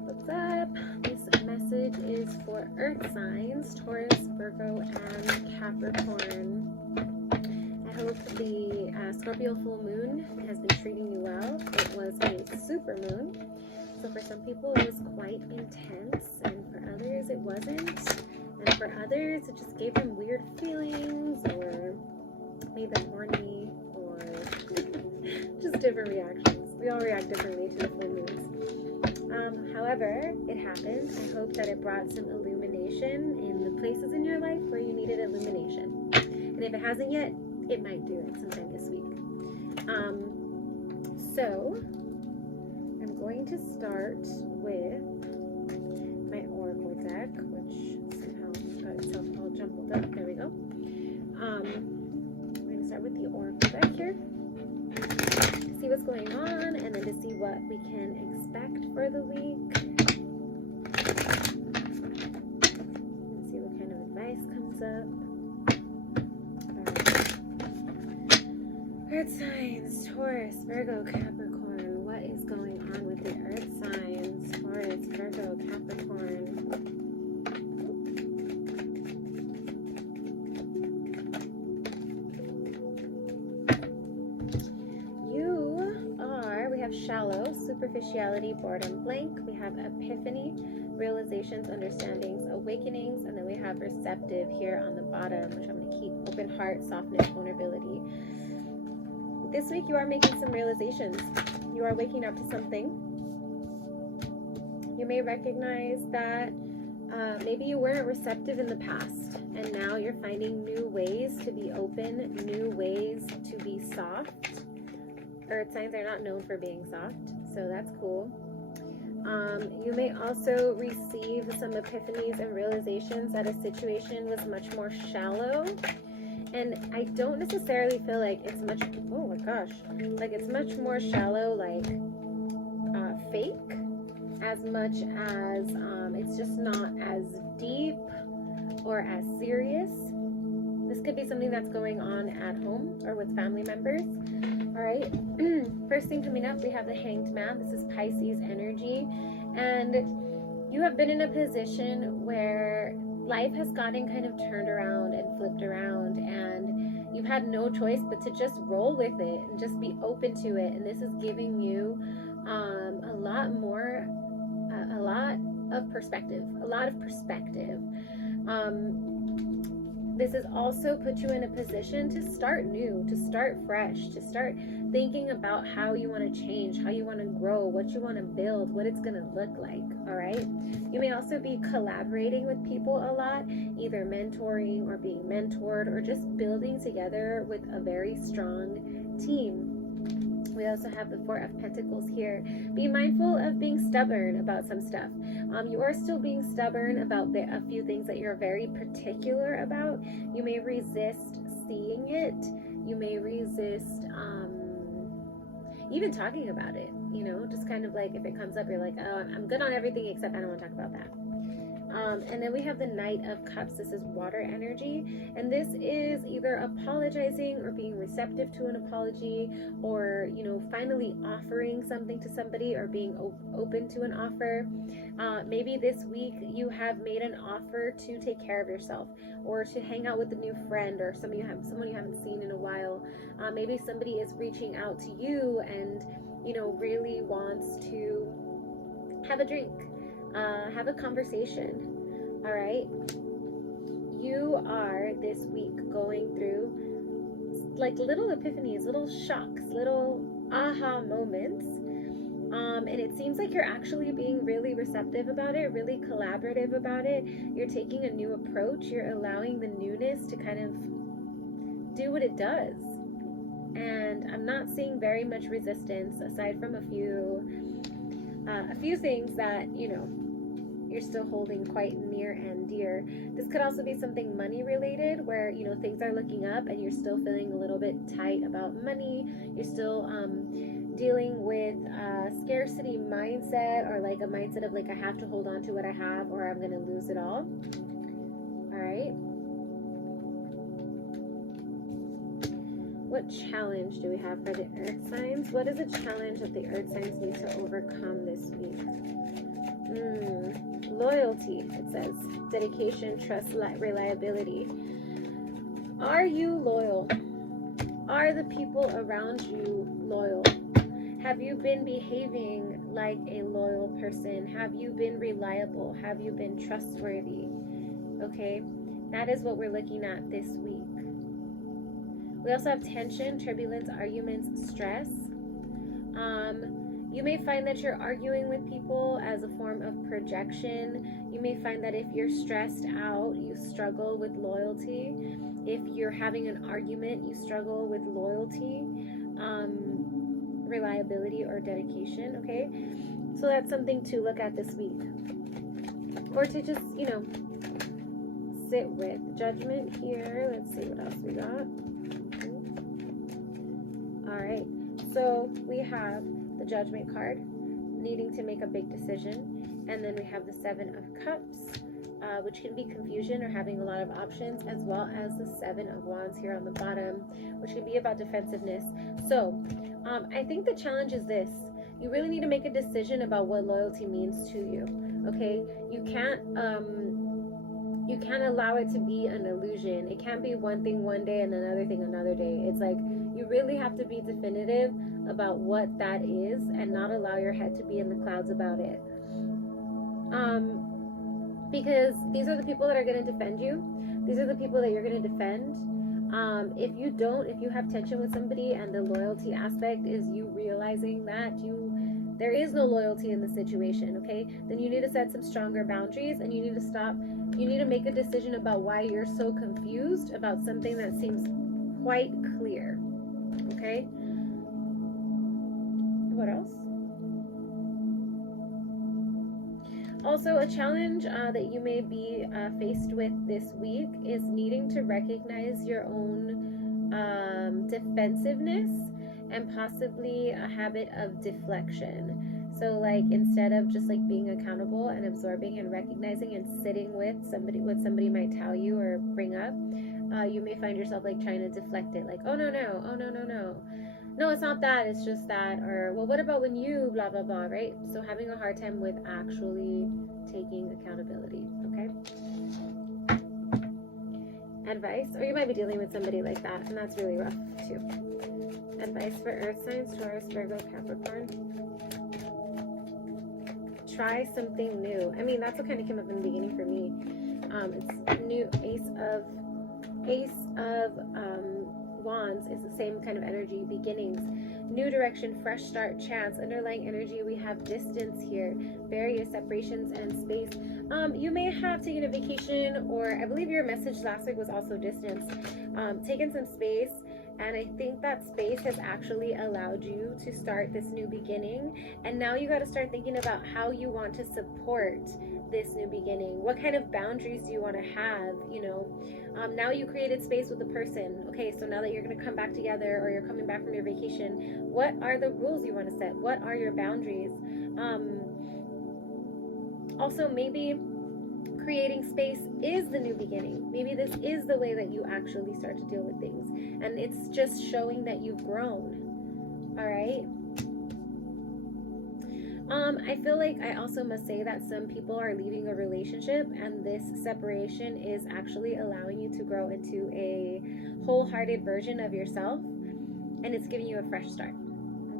What's up? This message is for Earth signs, Taurus, Virgo, and Capricorn. I hope the Scorpio full moon has been treating you well. It was a super moon, so for some people it was quite intense, and for others it wasn't. And for others it just gave them weird feelings, or made them horny, or just different reactions. We all react differently to the full moons. However, it happened. I hope that it brought some illumination in the places in your life where you needed illumination. And if it hasn't yet, it might do it sometime this week. So, I'm going to start with my oracle deck, which somehow got itself all jumbled up. There we go. We're going to start with the oracle deck here. See what's going on, and then to see what we can expect for the week. And see what kind of advice comes up. Alright. Earth signs, Taurus, Virgo, Capricorn. What is going on with the Earth signs? Taurus, Virgo, Capricorn. Shallow, superficiality, boredom, blank. We have epiphany, realizations, understandings, awakenings, and then we have receptive here on the bottom, which I'm going to keep. Open heart, softness, vulnerability. This week you are making some realizations. You are waking up to something. You may recognize that maybe you weren't receptive in the past, and now you're finding new ways to be open, new ways to be soft. Earth signs are not known for being soft, so that's cool. You may also receive some epiphanies and realizations that a situation was much more shallow, and I don't necessarily feel like it's much, oh my gosh, like it's much more shallow, like fake, as much as it's just not as deep or as serious. This could be something that's going on at home or with family members. All right, first thing coming up, we have the Hanged Man. This is Pisces energy, and you have been in a position where life has gotten kind of turned around and flipped around, and you've had no choice but to just roll with it and just be open to it. And this is giving you a lot of perspective. This has also put you in a position to start new, to start fresh, to start thinking about how you want to change, how you want to grow, what you want to build, what it's going to look like, all right? You may also be collaborating with people a lot, either mentoring or being mentored, or just building together with a very strong team. We also have the Four of Pentacles here. Be mindful of being stubborn about some stuff. You are still being stubborn about a few things that you're very particular about. You may resist seeing it. You may resist even talking about it. You know, just kind of like if it comes up, you're like, oh, I'm good on everything except I don't want to talk about that. And then we have the Knight of Cups. This is water energy, and this is either apologizing or being receptive to an apology, or, you know, finally offering something to somebody, or being open to an offer. Maybe this week you have made an offer to take care of yourself, or to hang out with a new friend, or someone you haven't seen in a while. Maybe somebody is reaching out to you and, you know, really wants to have a drink. Have a conversation. All right, you are this week going through like little epiphanies, little shocks, little aha moments, and it seems like you're actually being really receptive about it, really collaborative about it. You're taking a new approach. You're allowing the newness to kind of do what it does, and I'm not seeing very much resistance aside from a few things that, you know, you're still holding quite near and dear. This could also be something money related, where, you know, things are looking up and you're still feeling a little bit tight about money. You're still dealing with a scarcity mindset, or like a mindset of like, I have to hold on to what I have or I'm going to lose it all. All right. What challenge do we have for the Earth signs? What is a challenge that the Earth signs need to overcome this week? Loyalty, it says. Dedication, trust, reliability. Are you loyal? Are the people around you loyal? Have you been behaving like a loyal person? Have you been reliable? Have you been trustworthy? Okay, that is what we're looking at this week. We also have tension, turbulence, arguments, stress. You may find that you're arguing with people as a form of projection. You may find that if you're stressed out, you struggle with loyalty. If you're having an argument, you struggle with loyalty, reliability, or dedication, okay? So that's something to look at this week. Or to just, sit with. Judgment here. Let's see what else we got. All right. So we have the Judgment card, needing to make a big decision. And then we have the Seven of Cups, which can be confusion or having a lot of options, as well as the Seven of Wands here on the bottom, which can be about defensiveness. So I think the challenge is this. You really need to make a decision about what loyalty means to you, okay? You can't allow it to be an illusion. It can't be one thing one day and another thing another day. It's like you really have to be definitive about what that is and not allow your head to be in the clouds about it. Because these are the people that are going to defend you. These are the people that you're going to defend. If you have tension with somebody and the loyalty aspect is you realizing that there is no loyalty in the situation, okay? Then you need to set some stronger boundaries, and you need to stop. You need to make a decision about why you're so confused about something that seems quite clear, okay? What else? Also, a challenge that you may be faced with this week is needing to recognize your own defensiveness and possibly a habit of deflection. So like instead of just like being accountable and absorbing and recognizing and sitting with somebody, what somebody might tell you or bring up, you may find yourself like trying to deflect it, like, oh no, no, it's not that, it's just that, or well, what about when you blah blah blah, right? So having a hard time with actually taking accountability, okay? Advice, or you might be dealing with somebody like that, and that's really rough too. Advice for earth signs, Taurus, Virgo, Capricorn. Try something new. I mean, that's what kind of came up in the beginning for me. It's new. Ace of Wands is the same kind of energy. Beginnings, new direction, fresh start, chance. Underlying energy, we have distance here, barriers, separations, and space. You may have taken a vacation, or I believe your message last week was also distance. Taken some space. And I think that space has actually allowed you to start this new beginning. And now you got to start thinking about how you want to support this new beginning. What kind of boundaries do you want to have? Now you created space with a person. Okay, so now that you're going to come back together, or you're coming back from your vacation, what are the rules you want to set? What are your boundaries? Also, maybe creating space is the new beginning. Maybe this is the way that you actually start to deal with things, and it's just showing that you've grown. All right. I feel like I also must say that some people are leaving a relationship, and this separation is actually allowing you to grow into a wholehearted version of yourself, and it's giving you a fresh start.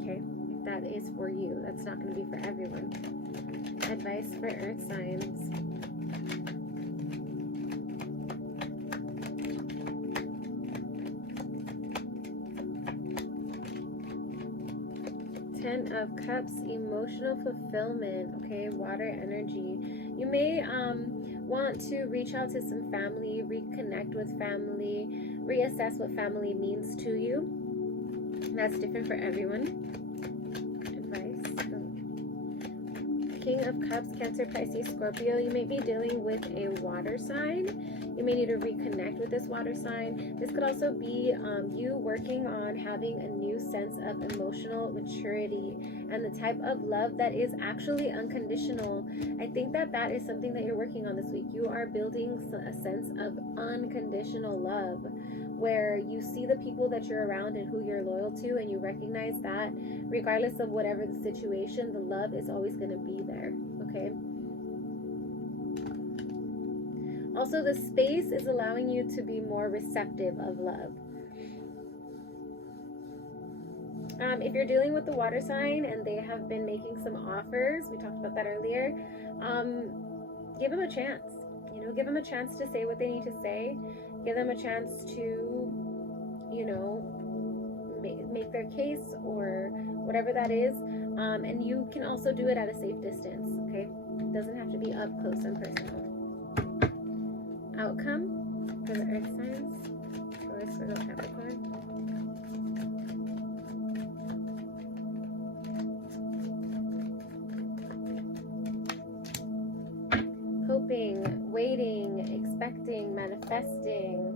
Okay, if that is for you, that's not going to be for everyone. Advice for earth signs. Ten of Cups, emotional fulfillment. Okay, water energy. You may want to reach out to some family, reconnect with family, reassess what family means to you. That's different for everyone. Advice. King of Cups, Cancer, Pisces, Scorpio. You may be dealing with a water sign. You may need to reconnect with this water sign. This could also be you working on having a new sense of emotional maturity and the type of love that is actually unconditional. I think that is something that you're working on this week. You are building a sense of unconditional love, where you see the people that you're around and who you're loyal to, and you recognize that regardless of whatever the situation, the love is always going to be there. Okay. Also, the space is allowing you to be more receptive of love. If you're dealing with the water sign and they have been making some offers, we talked about that earlier, give them a chance. You know, give them a chance to say what they need to say. Give them a chance to, you know, make their case or whatever that is. And you can also do it at a safe distance, okay? It doesn't have to be up close and personal. Outcome for the earth signs. Taurus, Virgo, Capricorn. Hoping, waiting, expecting, manifesting.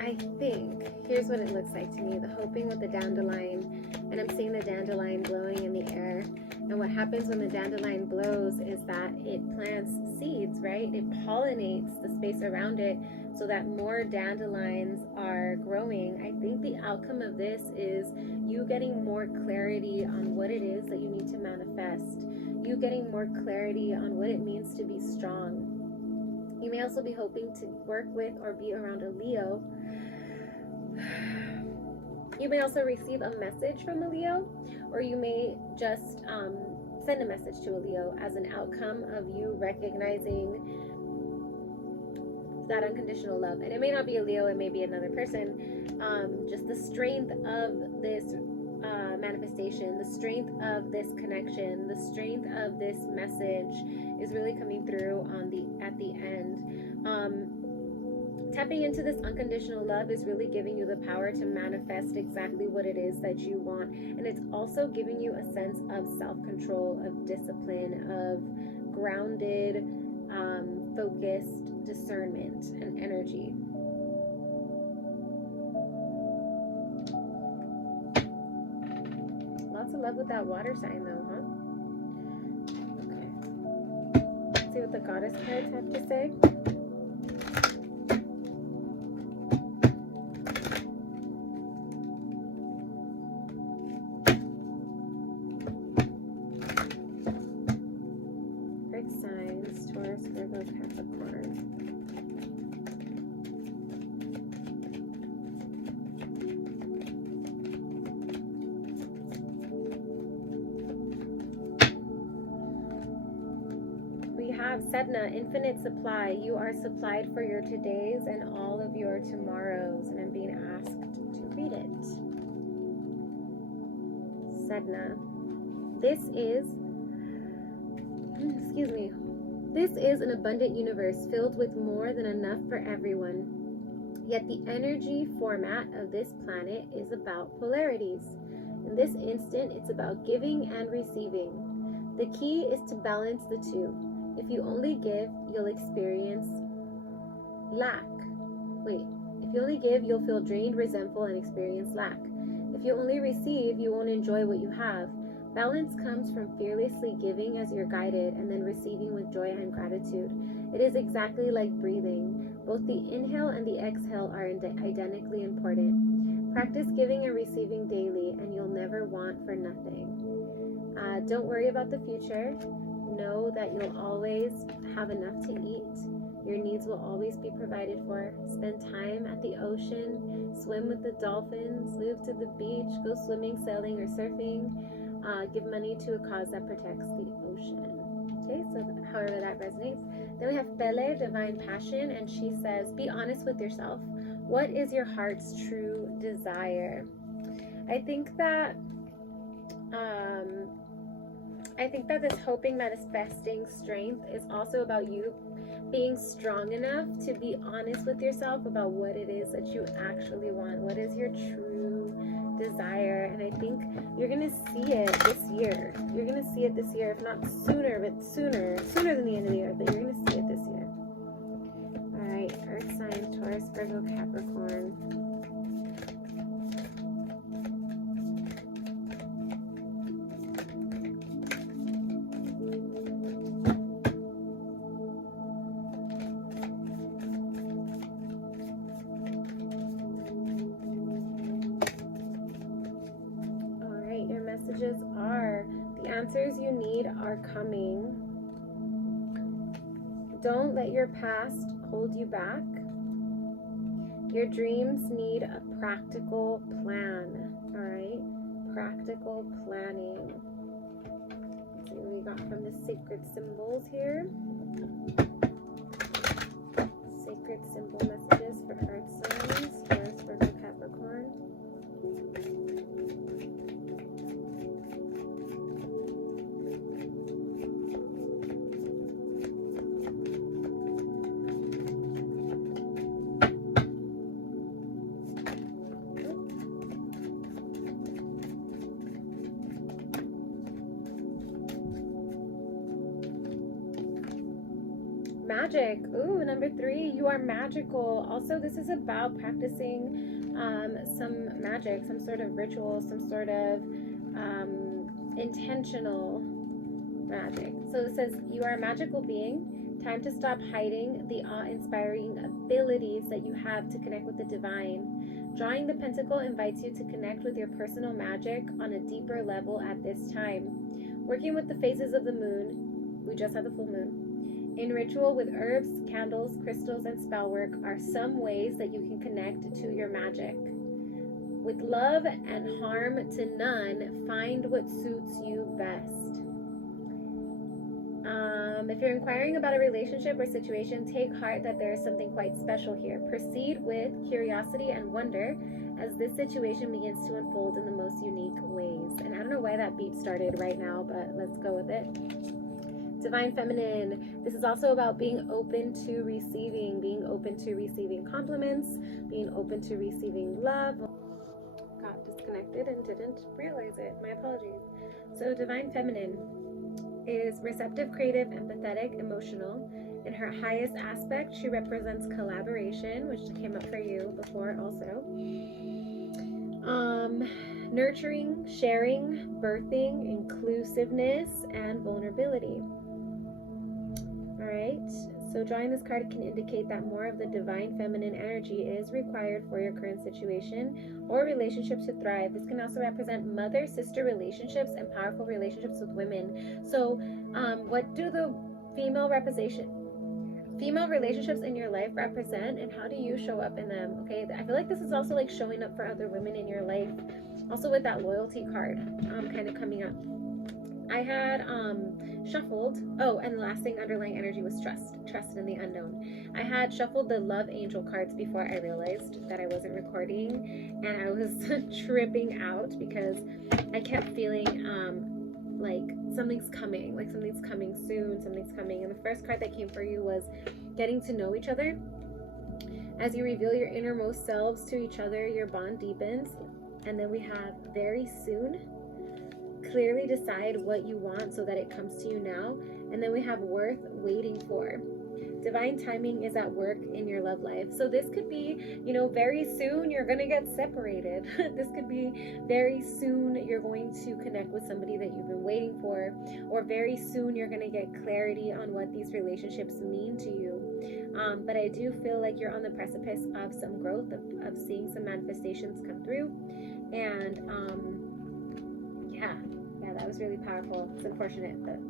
I think, here's what it looks like to me. The hoping with the dandelion, and I'm seeing the dandelion blowing in the air. And what happens when the dandelion blows is that it plants seeds, right? It pollinates the space around it so that more dandelions are growing. I think the outcome of this is you getting more clarity on what it is that you need to manifest. You getting more clarity on what it means to be strong. You may also be hoping to work with or be around a Leo. You may also receive a message from a Leo, or you may just send a message to a Leo as an outcome of you recognizing that unconditional love. And it may not be a Leo, it may be another person. Just the strength of this manifestation, the strength of this connection, the strength of this message is really coming through at the end. Tapping into this unconditional love is really giving you the power to manifest exactly what it is that you want. And it's also giving you a sense of self-control, of discipline, of grounded, focused discernment and energy. Lots of love with that water sign though, huh? Okay. Let's see what the goddess cards have to say. Earth signs, Taurus, Virgo, Capricorn. Sedna, infinite supply. You are supplied for your todays and all of your tomorrows. And I'm being asked to read it. Sedna. This is an abundant universe filled with more than enough for everyone. Yet the energy format of this planet is about polarities. In this instant, it's about giving and receiving. The key is to balance the two. If you only give, you'll experience lack. If you only give, you'll feel drained, resentful, and experience lack. If you only receive, you won't enjoy what you have. Balance comes from fearlessly giving as you're guided and then receiving with joy and gratitude. It is exactly like breathing. Both the inhale and the exhale are identically important. Practice giving and receiving daily, and you'll never want for nothing. Don't worry about the future. Know that you'll always have enough to eat. Your needs will always be provided for. Spend time at the ocean. Swim with the dolphins. Move to the beach. Go swimming, sailing, or surfing. Give money to a cause that protects the ocean. Okay, so however that resonates. Then we have Pele, Divine Passion, and she says, be honest with yourself. What is your heart's true desire? I think that this hoping, manifesting strength is also about you being strong enough to be honest with yourself about what it is that you actually want. What is your true desire? And I think you're going to see it this year. You're going to see it this year, if not sooner, but sooner than the end of the year, but you're going to see it this year. All right, Earth sign, Taurus, Virgo, Capricorn. Are the The answers you need are coming. Don't let your past hold you back. Your dreams need a practical plan, all right? Practical planning. Let's see what we got from the sacred symbols here. Sacred symbol messages for earth signs, Taurus, Virgo, Capricorn. Magic. Ooh, number 3, you are magical. Also, this is about practicing some magic, some sort of ritual, some sort of intentional magic. So it says, you are a magical being. Time to stop hiding the awe-inspiring abilities that you have to connect with the divine. Drawing the pentacle invites you to connect with your personal magic on a deeper level at this time. Working with the phases of the moon, we just had the full moon, in ritual with herbs, candles, crystals, and spell work are some ways that you can connect to your magic. With love and harm to none, find what suits you best. If you're inquiring about a relationship or situation, take heart that there is something quite special here. Proceed with curiosity and wonder as this situation begins to unfold in the most unique ways. And I don't know why that beat started right now, but let's go with it. Divine Feminine. This is also about being open to receiving compliments, being open to receiving love. Got disconnected and didn't realize it. My apologies. So Divine Feminine is receptive, creative, empathetic, emotional. In her highest aspect, she represents collaboration, which came up for you before also. Nurturing, sharing, birthing, inclusiveness, and vulnerability. Alright, so drawing this card can indicate that more of the divine feminine energy is required for your current situation or relationships to thrive. This can also represent mother-sister relationships and powerful relationships with women. So what do the female relationships in your life represent, and how do you show up in them? Okay, I feel like this is also like showing up for other women in your life. Also with that loyalty card kind of coming up. I had shuffled, and the last thing underlying energy was trust in the unknown. I had shuffled the love angel cards before I realized that I wasn't recording, and I was tripping out because I kept feeling like something's coming soon, something's coming. And the first card that came for you was getting to know each other. As you reveal your innermost selves to each other, your bond deepens. And then we have very soon. Clearly decide what you want so that it comes to you now. And then we have worth waiting for. Divine timing is at work in your love life. So this could be, very soon you're going to get separated. This could be very soon you're going to connect with somebody that you've been waiting for. Or very soon you're going to get clarity on what these relationships mean to you. But I do feel like you're on the precipice of some growth, of seeing some manifestations come through. And yeah, that was really powerful. It's unfortunate that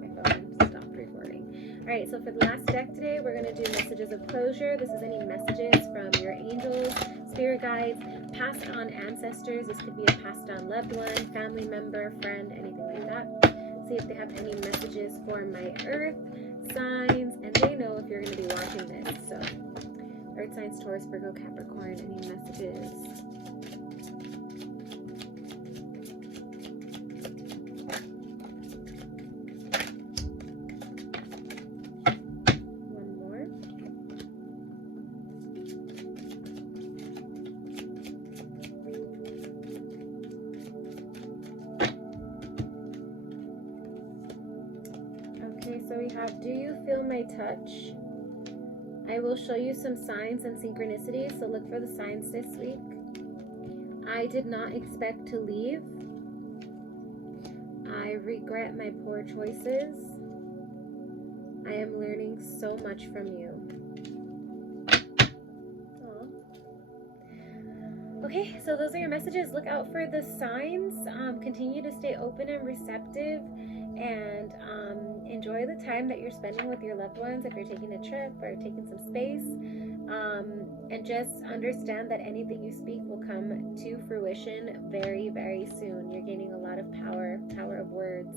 my phone stopped recording. Alright, so for the last deck today, we're going to do messages of closure. This is any messages from your angels, spirit guides, passed on ancestors. This could be a passed on loved one, family member, friend, anything like that. See if they have any messages for my earth signs, and they know if you're going to be watching this. So earth signs, Taurus, Virgo, Capricorn, any messages? So we have, do you feel my touch? I will show you some signs and synchronicities, so look for the signs this week. I did not expect to leave. I regret my poor choices. I am learning so much from you. Aww. Okay, so those are your messages. Look out for the signs. Continue to stay open and receptive, and enjoy the time that you're spending with your loved ones if you're taking a trip or taking some space. And just understand that anything you speak will come to fruition very, very soon. You're gaining a lot of power of words,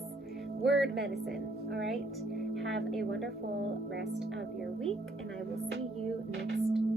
word medicine. All right. Have a wonderful rest of your week, and I will see you next